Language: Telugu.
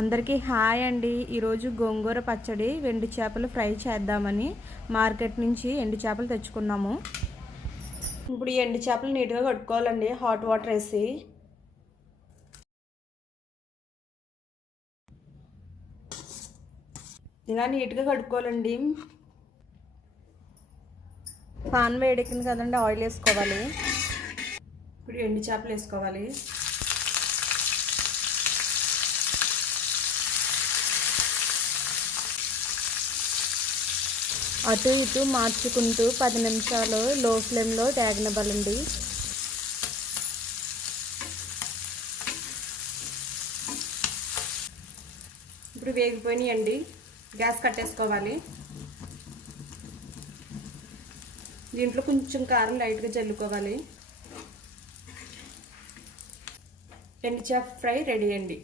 అందరికీ హాయ్ అండి. ఈరోజు గోంగూర పచ్చడి ఎండు చేపలు ఫ్రై చేద్దామని మార్కెట్ నుంచి ఎండు చేపలు తెచ్చుకున్నాము. ఇప్పుడు ఈ ఎండు చేపలు నీట్గా కడుక్కోవాలండి, హాట్ వాటర్ వేసి. ఇలా నీట్గా కడుక్కోవాలండి. పాన్ వేడెక్కింది కదండి, ఆయిల్ వేసుకోవాలి. ఇప్పుడు ఎండు చేపలు వేసుకోవాలి. అటు ఇటు మార్చుకుంటూ 10 నిమిషాలు లో ఫ్లేమ్లో వేగనివ్వాలండి. ఇప్పుడు వేగిపోయినాయండి, గ్యాస్ కట్టేసుకోవాలి. దీంట్లో కొంచెం కారం లైట్గా జల్లుకోవాలి. ఎండు చేప ఫ్రై రెడీ అండి.